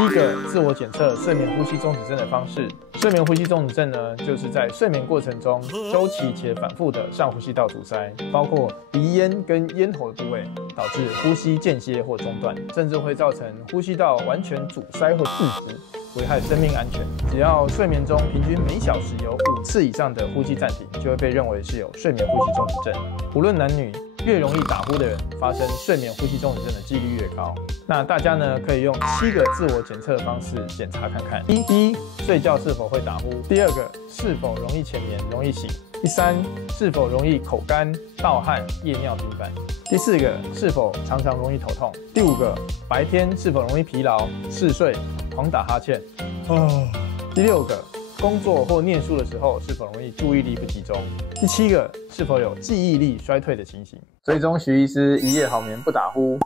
7个自我检测睡眠呼吸中止症的方式。睡眠呼吸中止症呢，就是在睡眠过程中周期且反复的上呼吸道阻塞，包括鼻咽跟咽喉的部位，导致呼吸间歇或中断，甚至会造成呼吸道完全阻塞或闭阻，危害生命安全。只要睡眠中平均每小时有5次以上的呼吸暂停，就会被认为是有睡眠呼吸中止症。无论男女，越容易打呼的人，发生睡眠呼吸中止症的几率越高。那大家呢，可以用7个自我检测的方式检查看看：第一，睡觉是否会打呼；第2个，是否容易浅眠、容易醒；第3，是否容易口干、盗汗、夜尿频繁；第4个，是否常常容易头痛；第5个，白天是否容易疲劳、嗜睡、狂打哈欠；第6个，工作或念书的时候是否容易注意力不集中；第7个，是否有记忆力衰退的情形。追踪徐医师，一夜好眠不打呼。